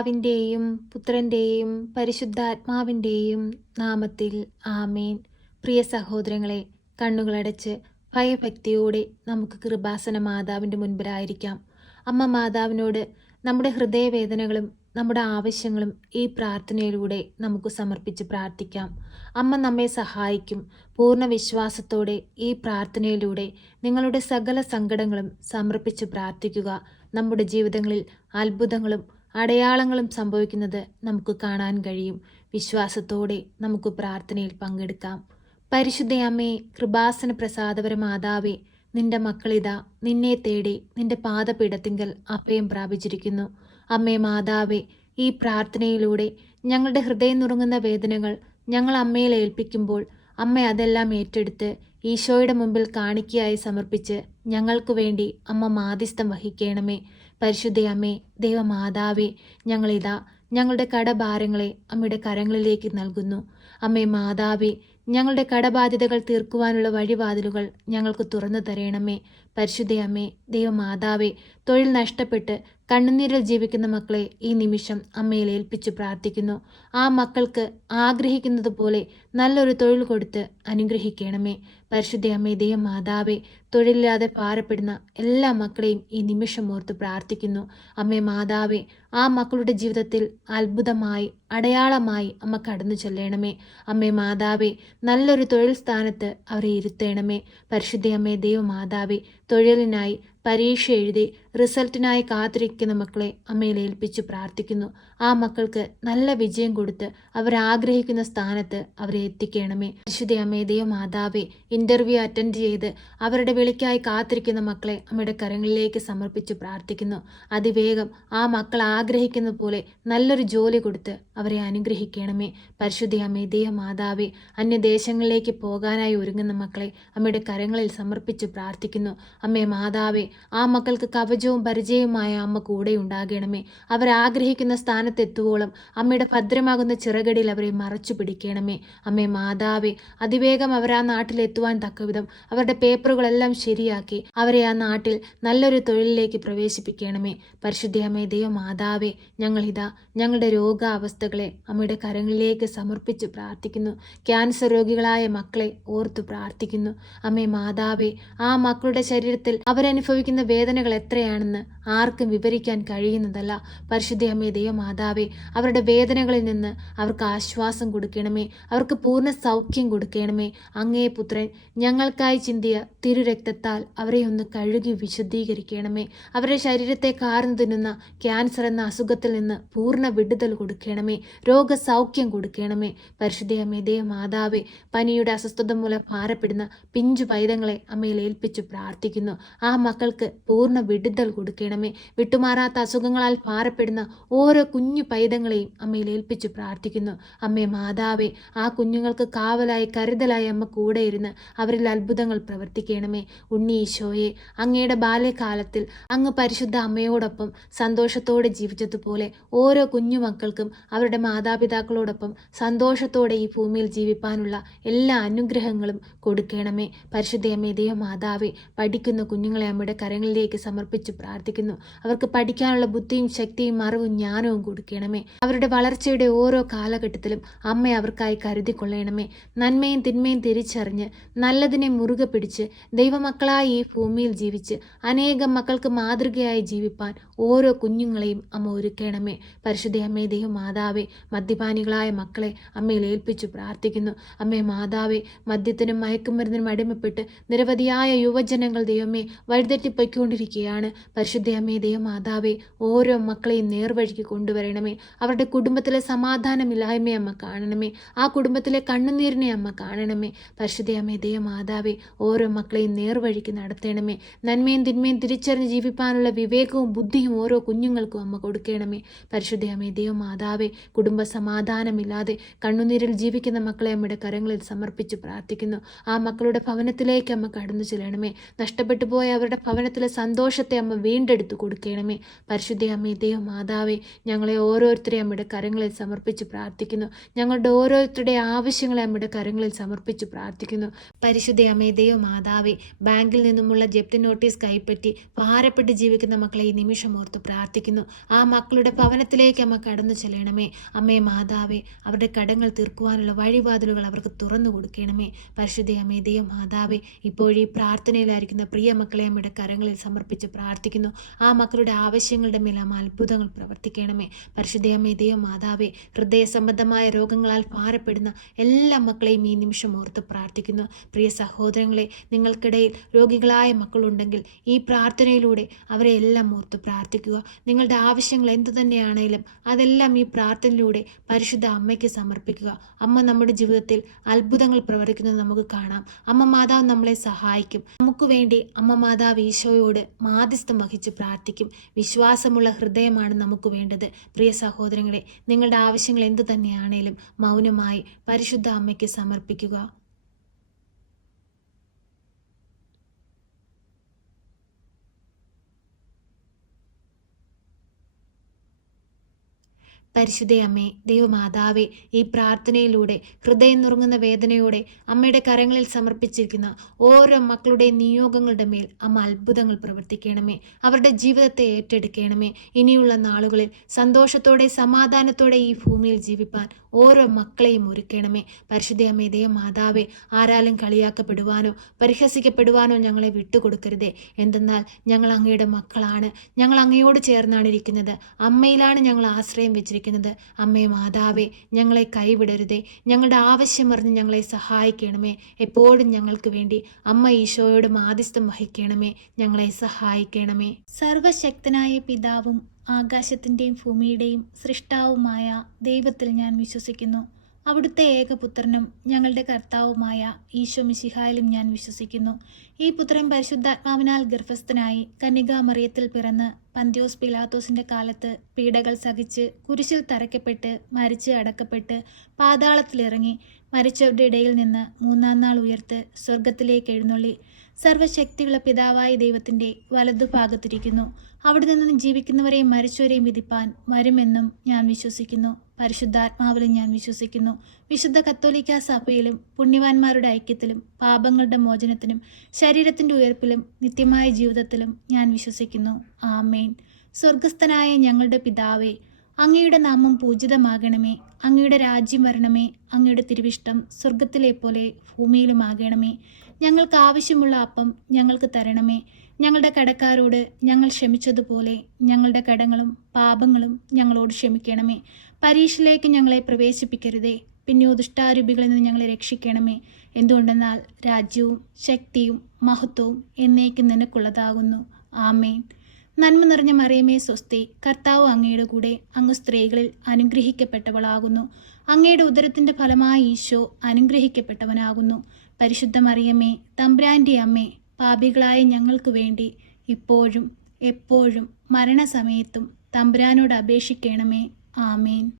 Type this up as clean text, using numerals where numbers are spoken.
പിതാവിൻ്റെയും പുത്രൻ്റെയും പരിശുദ്ധാത്മാവിൻ്റെയും നാമത്തിൽ ആമേൻ. പ്രിയ സഹോദരങ്ങളെ, കണ്ണുകളടച്ച് ഭയഭക്തിയോടെ നമുക്ക് കൃപാസന മാതാവിൻ്റെ മുൻപിലായിരിക്കാം. അമ്മ മാതാവിനോട് നമ്മുടെ ഹൃദയവേദനകളും നമ്മുടെ ആവശ്യങ്ങളും ഈ പ്രാർത്ഥനയിലൂടെ നമുക്ക് സമർപ്പിച്ച് പ്രാർത്ഥിക്കാം. അമ്മ നമ്മെ സഹായിക്കും. പൂർണ്ണ വിശ്വാസത്തോടെ ഈ പ്രാർത്ഥനയിലൂടെ നിങ്ങളുടെ സകല സങ്കടങ്ങളും സമർപ്പിച്ച് പ്രാർത്ഥിക്കുക. നമ്മുടെ ജീവിതങ്ങളിൽ അത്ഭുതങ്ങളും അടയാളങ്ങളും സംഭവിക്കുന്നത് നമുക്ക് കാണാൻ കഴിയും. വിശ്വാസത്തോടെ നമുക്ക് പ്രാർത്ഥനയിൽ പങ്കെടുക്കാം. പരിശുദ്ധ അമ്മേ, കൃപാസന പ്രസാദപര മാതാവേ, നിന്റെ മക്കളിതാ നിന്നെ തേടി നിന്റെ പാദപീഠത്തിങ്കൽ അഭയം പ്രാപിച്ചിരിക്കുന്നു. അമ്മേ മാതാവേ, ഈ പ്രാർത്ഥനയിലൂടെ ഞങ്ങളുടെ ഹൃദയം നുറുങ്ങുന്ന വേദനകൾ ഞങ്ങൾ അമ്മയിൽ ഏൽപ്പിക്കുമ്പോൾ അമ്മ അതെല്ലാം ഏറ്റെടുത്ത് ഈശോയുടെ മുമ്പിൽ കാണിക്കയായി സമർപ്പിച്ച് ഞങ്ങൾക്ക് വേണ്ടി അമ്മ മാധ്യസ്ഥം വഹിക്കണമേ. പരിശുദ്ധ അമ്മേ, ദൈവമാതാവേ, ഞങ്ങളിതാ ഞങ്ങളുടെ കടഭാരങ്ങളെ അമ്മയുടെ കരങ്ങളിലേക്ക് നൽകുന്നു. അമ്മേ മാതാവേ, ഞങ്ങളുടെ കടബാധ്യതകൾ തീർക്കുവാനുള്ള വഴിവാതിലുകൾ ഞങ്ങൾക്ക് തുറന്നു തരണമേ. പരിശുദ്ധ അമ്മേ, ദൈവമാതാവേ, തൊഴിൽ നഷ്ടപ്പെട്ട് കണ്ണുനീരിൽ ജീവിക്കുന്ന മക്കളെ ഈ നിമിഷം അമ്മയിൽ ഏൽപ്പിച്ചു പ്രാർത്ഥിക്കുന്നു. ആ മക്കൾക്ക് ആഗ്രഹിക്കുന്നത് പോലെ നല്ലൊരു തൊഴിൽ കൊടുത്ത് അനുഗ്രഹിക്കണമേ. പരിശുദ്ധ അമ്മേ, ദൈവമാതാവേ, തൊഴിലില്ലാതെ ഭാരപ്പെടുന്ന എല്ലാ മക്കളെയും ഈ നിമിഷം ഓർത്ത് പ്രാർത്ഥിക്കുന്നു. അമ്മേ മാതാവേ, ആ മക്കളുടെ ജീവിതത്തിൽ അത്ഭുതമായി അടയാളമായി അമ്മ കടന്നു ചെല്ലണമേ. അമ്മേ മാതാവേ, നല്ലൊരു തൊഴിൽ സ്ഥാനത്ത് അവരെ ഇരുത്തണമേ. പരിശുദ്ധ അമ്മേ, ദൈവമാതാവേ, തൊഴിലിനായി പരീക്ഷ എഴുതി റിസൾട്ടിനായി കാത്തിരിക്കുന്ന മക്കളെ അമ്മയിൽ ഏൽപ്പിച്ച് പ്രാർത്ഥിക്കുന്നു. ആ മക്കൾക്ക് നല്ല വിജയം കൊടുത്ത് അവരാഗ്രഹിക്കുന്ന സ്ഥാനത്ത് അവരെ എത്തിക്കണമേ. പരിശുദ്ധ അമ്മേ, ദൈവമാതാവേ, ഇൻ്റർവ്യൂ അറ്റൻഡ് ചെയ്ത് അവരുടെ വിളിക്കായി കാത്തിരിക്കുന്ന മക്കളെ അമ്മയുടെ കരങ്ങളിലേക്ക് സമർപ്പിച്ച് പ്രാർത്ഥിക്കുന്നു. അതിവേഗം ആ മക്കൾ ആഗ്രഹിക്കുന്ന പോലെ നല്ലൊരു ജോലി കൊടുത്ത് അവരെ അനുഗ്രഹിക്കണമേ. പരിശുദ്ധ അമ്മേ, ദൈവമാതാവേ, അന്യദേശങ്ങളിലേക്ക് പോകാനായി ഒരുങ്ങുന്ന മക്കളെ അമ്മയുടെ കരങ്ങളിൽ സമർപ്പിച്ച് പ്രാർത്ഥിക്കുന്നു. അമ്മേ മാതാവേ, ആ മക്കൾക്ക് കവചവും പരിചയവുമായ അമ്മ കൂടെ ഉണ്ടാകണമേ. അവരാഗ്രഹിക്കുന്ന സ്ഥാനത്തെത്തുവോളം അമ്മയുടെ ഭദ്രമാകുന്ന ചിറകടിയിൽ അവരെ മറച്ചു പിടിക്കണമേ. അമ്മേ മാതാവേ, അതിവേഗം അവർ ആ നാട്ടിലെത്തുവാൻ തക്കവിധം അവരുടെ പേപ്പറുകളെല്ലാം ശരിയാക്കി അവരെ ആ നാട്ടിൽ നല്ലൊരു തൊഴിലിലേക്ക് പ്രവേശിപ്പിക്കണമേ. പരിശുദ്ധ അമ്മേ, ദൈവമാതാവേ, ഞങ്ങളിതാ ഞങ്ങളുടെ രോഗാവസ്ഥകളെ അമ്മയുടെ കരങ്ങളിലേക്ക് സമർപ്പിച്ച് പ്രാർത്ഥിക്കുന്നു. ക്യാൻസർ രോഗികളായ മക്കളെ ഓർത്തു പ്രാർത്ഥിക്കുന്നു. അമ്മേ മാതാവേ, ആ മക്കളുടെ ശരീരത്തിൽ അവരനുഭവിക്കുന്ന വേദനകൾ എത്രയാണെന്ന് ആർക്കും വിവരിക്കാൻ കഴിയുന്നതല്ല. പരിശുദ്ധ അമ്മേ, ദൈവമാതാവേ, അവരുടെ വേദനകളിൽ നിന്ന് അവർക്ക് ആശ്വാസം കൊടുക്കണമേ. അവർക്ക് പൂർണ്ണ സൗഖ്യം കൊടുക്കണമേ. അങ്ങേ പുത്രൻ ഞങ്ങൾക്കായി ചിന്തിയ തിരുരക്തത്താൽ അവരെ ഒന്ന് കഴുകി വിശുദ്ധീകരിക്കണമേ. അവരുടെ ശരീരത്തെ കാർന്നു തിന്നുന്ന ക്യാൻസർ എന്ന അസുഖത്തിൽ നിന്ന് പൂർണ്ണ വിടുതൽ കൊടുക്കണമേ. രോഗസൗഖ്യം കൊടുക്കണമേ. പരിശുദ്ധ അമ്മേ, ദൈവമാതാവേ, പനിയുടെ അസ്വസ്ഥത മൂലം ഭാരപ്പെടുന്ന പിഞ്ചു പൈതങ്ങളെ അമ്മയിൽ ഏൽപ്പിച്ചു പ്രാർത്ഥിക്കുന്നു. ആ മക്കൾക്ക് പൂർണ്ണ വിടുതൽ കൊടുക്കണമേ. വിട്ടുമാറാത്ത അസുഖങ്ങളാൽ ഭാരപ്പെടുന്ന ഓരോ കുഞ്ഞു പൈതങ്ങളെയും അമ്മയിൽ ഏൽപ്പിച്ചു പ്രാർത്ഥിക്കുന്നു. അമ്മേ മാതാവേ, ആ കുഞ്ഞുങ്ങൾക്ക് കാവലായി കരുതലായി അമ്മ കൂടെ ഇരുന്ന് അവരിൽ അത്ഭുതങ്ങൾ പ്രവർത്തിക്കണമേ. ഉണ്ണി ഈശോയെ, അങ്ങയുടെ ബാല്യകാലത്തിൽ അങ്ങ് പരിശുദ്ധ അമ്മയോടൊപ്പം സന്തോഷത്തോടെ ജീവിച്ചതുപോലെ ഓരോ കുഞ്ഞുമക്കൾക്കും അവരുടെ മാതാപിതാക്കളോടൊപ്പം സന്തോഷത്തോടെ ഈ ഭൂമിയിൽ ജീവിപ്പാനുള്ള എല്ലാ അനുഗ്രഹങ്ങളും കൊടുക്കണമേ. പരിശുദ്ധ അമ്മേ, ദൈവമാതാവേ, പഠിക്കുന്ന കുഞ്ഞുങ്ങളെ അമ്മയുടെ കരങ്ങളിലേക്ക് സമർപ്പിച്ച് പ്രാർത്ഥിക്കുന്നു. അവർക്ക് പഠിക്കാനുള്ള ബുദ്ധിയും ശക്തിയും അറിവും ജ്ഞാനവും കൊടുക്കണമേ. അവരുടെ വളർച്ചയുടെ ഓരോ കാലഘട്ടത്തിലും അമ്മ അവർക്കായി കരുതിക്കൊള്ളണമേ. നന്മയും തിന്മയും തിരിച്ചറിഞ്ഞ് നല്ലതിനെ മുറുകെ പിടിച്ച് ദൈവമക്കളായി ഈ ഭൂമിയിൽ ജീവിച്ച് അനേകം മക്കൾക്ക് മാതൃകയായി ജീവിപ്പാൻ ഓരോ കുഞ്ഞുങ്ങളെയും അമ്മ ഒരുക്കണമേ. പരിശുദ്ധ അമ്മേ, ദൈവമാതാവേ, മദ്യപാനികളായ മക്കളെ അമ്മയിൽ ഏൽപ്പിച്ചു പ്രാർത്ഥിക്കുന്നു. അമ്മേ മാതാവേ, മദ്യത്തിനും മയക്കുമരുന്നിനും അടിമപ്പെട്ട് നിരവധിയായ യുവജനങ്ങൾ ദൈവമേ വഴിതെറ്റിപ്പോയിക്കൊണ്ടിരിക്കുകയാണ്. പരിശുദ്ധ അമ്മേ, ദൈവമാതാവേ, ഓരോ മക്കളെയും നേർവഴിക്ക് കൊണ്ടുവരണമേ. അവരുടെ കുടുംബത്തിലെ സമാധാനമില്ലായ്മയെ അമ്മ കാണണമേ. ആ കുടുംബത്തിലെ കണ്ണുനീരിനെ അമ്മ കാണണമേ. പരിശുദ്ധ അമ്മേ, ദൈവമാതാവേ, ഓരോ മക്കളെയും നേർവഴിക്ക് നടത്തണമേ. നന്മയും തിന്മയും തിരിച്ചറിഞ്ഞ് ജീവിപ്പാനുള്ള വിവേകവും ബുദ്ധിയും ഓരോ കുഞ്ഞുങ്ങൾക്കും അമ്മ കൊടുക്കണമേ. പരിശുദ്ധ അമ്മേ, ദൈവമാതാവേ, കുടുംബ സമാധാനമില്ലാതെ കണ്ണുനീരിൽ ജീവിക്കുന്ന മക്കളെ അമ്മയുടെ കരങ്ങളിൽ സമർപ്പിച്ച് പ്രാർത്ഥിക്കുന്നു. ആ മക്കളുടെ ഭവനത്തിലേക്ക് അമ്മ കടന്നു ചെല്ലണമേ. നഷ്ടപ്പെട്ടു പോയ അവരുടെ ഭവനത്തിലെ സന്തോഷത്തെ അമ്മ വീണ്ടെടുത്ത് ഏറ്റെടുത്ത് കൊടുക്കണമേ. പരിശുദ്ധ അമ്മേ ദൈവമാതാവേ, ഞങ്ങളെ ഓരോരുത്തരെയും അമ്മയുടെ കരങ്ങളിൽ സമർപ്പിച്ച് പ്രാർത്ഥിക്കുന്നു. ഞങ്ങളുടെ ഓരോരുത്തരുടെ ആവശ്യങ്ങളെ അമ്മയുടെ കരങ്ങളിൽ സമർപ്പിച്ച് പ്രാർത്ഥിക്കുന്നു. പരിശുദ്ധ അമ്മേ ദൈവമാതാവേ, ബാങ്കിൽ നിന്നുമുള്ള ജപ്തി നോട്ടീസ് കൈപ്പറ്റി ഭാരപ്പെട്ട് ജീവിക്കുന്ന മക്കളെ ഈ നിമിഷം ഓർത്ത് പ്രാർത്ഥിക്കുന്നു. ആ മക്കളുടെ ഭവനത്തിലേക്ക് അമ്മ കടന്നു ചെല്ലണമേ. അമ്മേ മാതാവേ, അവരുടെ കടങ്ങൾ തീർക്കുവാനുള്ള വഴിവാതിലുകൾ അവർക്ക് തുറന്നു കൊടുക്കണമേ. പരിശുദ്ധ അമ്മേ ദൈവമാതാവേ, ഇപ്പോഴീ പ്രാർത്ഥനയിലായിരിക്കുന്ന പ്രിയ മക്കളെ അമ്മയുടെ കരങ്ങളിൽ സമർപ്പിച്ച് പ്രാർത്ഥിക്കുന്നു. ആ മക്കളുടെ ആവശ്യങ്ങളുടെ മേൽ അമ്മ അത്ഭുതങ്ങൾ പ്രവർത്തിക്കണമേ. പരിശുദ്ധ അമ്മേ ദൈവമാതാവേ, ഹൃദയ സംബന്ധമായ രോഗങ്ങളാൽ ഭാരപ്പെടുന്ന എല്ലാ മക്കളെയും ഈ നിമിഷം ഓർത്ത് പ്രാർത്ഥിക്കുന്നു. പ്രിയ സഹോദരങ്ങളെ, നിങ്ങൾക്കിടയിൽ രോഗികളായ മക്കളുണ്ടെങ്കിൽ ഈ പ്രാർത്ഥനയിലൂടെ അവരെ എല്ലാം ഓർത്ത് പ്രാർത്ഥിക്കുക. നിങ്ങളുടെ ആവശ്യങ്ങൾ എന്തു തന്നെയാണേലും അതെല്ലാം ഈ പ്രാർത്ഥനയിലൂടെ പരിശുദ്ധ അമ്മയ്ക്ക് സമർപ്പിക്കുക. അമ്മ നമ്മുടെ ജീവിതത്തിൽ അത്ഭുതങ്ങൾ പ്രവർത്തിക്കുന്നത് നമുക്ക് കാണാം. അമ്മ മാതാവ് നമ്മളെ സഹായിക്കും. നമുക്ക് വേണ്ടി അമ്മ മാതാവ് ഈശോയോട് മാധ്യസ്ഥം വഹിച്ച് പ്രാർത്ഥിക്കും. വിശ്വാസമുള്ള ഹൃദയമാണ് നമുക്ക് വേണ്ടത്. പ്രിയ സഹോദരങ്ങളെ, നിങ്ങളുടെ ആവശ്യങ്ങൾ എന്തു തന്നെയാണേലും മൗനമായി പരിശുദ്ധ അമ്മയ്ക്ക് സമർപ്പിക്കുക. പരിശുദ്ധ അമ്മേ ദൈവമാതാവേ, ഈ പ്രാർത്ഥനയിലൂടെ ഹൃദയം നുറുങ്ങുന്ന വേദനയോടെ അമ്മയുടെ കരങ്ങളിൽ സമർപ്പിച്ചിരിക്കുന്ന ഓരോ മക്കളുടെ നിയോഗങ്ങളുടെ മേൽ അമ്മ അത്ഭുതങ്ങൾ പ്രവർത്തിക്കണമേ. അവരുടെ ജീവിതത്തെ ഏറ്റെടുക്കണമേ. ഇനിയുള്ള നാളുകളിൽ സന്തോഷത്തോടെ സമാധാനത്തോടെ ഈ ഭൂമിയിൽ ജീവിപ്പാൻ ഓരോ മക്കളെയും ഒരുക്കണമേ. പരിശുദ്ധ അമ്മേ ദൈവമാതാവേ, ആരാലും കളിയാക്കപ്പെടുവാനോ പരിഹസിക്കപ്പെടുവാനോ ഞങ്ങളെ വിട്ടുകൊടുക്കരുതേ. എന്തെന്നാൽ ഞങ്ങൾ അങ്ങയുടെ മക്കളാണ്. ഞങ്ങൾ അങ്ങയോട് ചേർന്നാണ് ഇരിക്കുന്നത്. അമ്മയിലാണ് ഞങ്ങൾ ആശ്രയം വെച്ചിരിക്കുന്നത്. അമ്മേ മാതാവേ, ഞങ്ങളെ കൈവിടരുതേ. ഞങ്ങളുടെ ആവശ്യമറിഞ്ഞ് ഞങ്ങളെ സഹായിക്കണമേ. എപ്പോഴും ഞങ്ങൾക്ക് വേണ്ടി അമ്മ ഈശോയോട് മാധ്യസ്ഥം വഹിക്കണമേ. ഞങ്ങളെ സഹായിക്കണമേ. സർവശക്തനായ പിതാവും ആകാശത്തിൻ്റെയും ഭൂമിയുടെയും സൃഷ്ടാവുമായ ദൈവത്തിൽ ഞാൻ വിശ്വസിക്കുന്നു. അവിടുത്തെ ഏകപുത്രനും ഞങ്ങളുടെ കർത്താവുമായ ഈശോ മിശിഹായിലും ഞാൻ വിശ്വസിക്കുന്നു. ഈ പുത്രൻ പരിശുദ്ധാത്മാവിനാൽ ഗർഭസ്ഥനായി കന്യകാമറിയത്തിൽ പിറന്ന് പന്ത്യോസ് പിലാത്തോസിൻ്റെ കാലത്ത് പീഡകൾ സഹിച്ച് കുരിശിൽ തറയ്ക്കപ്പെട്ട് മരിച്ച് അടക്കപ്പെട്ട് പാതാളത്തിലിറങ്ങി മരിച്ചവരുടെ ഇടയിൽ നിന്ന് മൂന്നാം നാൾ ഉയർത്ത് സ്വർഗത്തിലേക്ക് എഴുന്നള്ളി സർവശക്തിയുള്ള പിതാവായ ദൈവത്തിൻ്റെ വലതുഭാഗത്തിരിക്കുന്നു. അവിടെ നിന്നും ജീവിക്കുന്നവരെയും മരിച്ചവരെയും വിധിപ്പാൻ വരുമെന്നും ഞാൻ വിശ്വസിക്കുന്നു. പരിശുദ്ധാത്മാവിലും ഞാൻ വിശ്വസിക്കുന്നു. വിശുദ്ധ കത്തോലിക്കാ സഭയിലും പുണ്യവാന്മാരുടെ ഐക്യത്തിലും പാപങ്ങളുടെ മോചനത്തിനും ശരീരത്തിൻ്റെ ഉയർപ്പിലും നിത്യമായ ജീവിതത്തിലും ഞാൻ വിശ്വസിക്കുന്നു. ആമേൻ. സ്വർഗസ്ഥനായ ഞങ്ങളുടെ പിതാവേ, അങ്ങയുടെ നാമം പൂജിതമാകണമേ. അങ്ങയുടെ രാജ്യം വരണമേ. അങ്ങയുടെ തിരുവിഷ്ടം സ്വർഗത്തിലെ പോലെ ഭൂമിയിലുമാകണമേ. ഞങ്ങൾക്ക് ആവശ്യമുള്ള അപ്പം ഞങ്ങൾക്ക് തരണമേ. ഞങ്ങളുടെ കടക്കാരോട് ഞങ്ങൾ ക്ഷമിച്ചതുപോലെ ഞങ്ങളുടെ കടങ്ങളും പാപങ്ങളും ഞങ്ങളോട് ക്ഷമിക്കണമേ. പരീക്ഷയിലേക്ക് ഞങ്ങളെ പ്രവേശിപ്പിക്കരുതേ, പിന്നെയോ ദുഷ്ടാരൂപികളിൽ നിന്ന് ഞങ്ങളെ രക്ഷിക്കണമേ. എന്തുകൊണ്ടെന്നാൽ രാജ്യവും ശക്തിയും മഹത്വവും എന്നേക്കും നിനക്കുള്ളതാകുന്നു. ആമേൻ. നന്മ നിറഞ്ഞ മറിയമേ സ്വസ്തി, കർത്താവ് അങ്ങയുടെ കൂടെ, അങ്ങ് സ്ത്രീകളിൽ അനുഗ്രഹിക്കപ്പെട്ടവളാകുന്നു. അങ്ങയുടെ ഉദരത്തിൻ്റെ ഫലമായ ഈശോ അനുഗ്രഹിക്കപ്പെട്ടവനാകുന്നു. പരിശുദ്ധ മറിയമേ, തമ്പുരാൻ്റെ അമ്മേ, പാപികളായ ഞങ്ങൾക്ക് വേണ്ടി ഇപ്പോഴും എപ്പോഴും മരണസമയത്തും തമ്പുരാനോട് അപേക്ഷിക്കണമേ. ആമേൻ.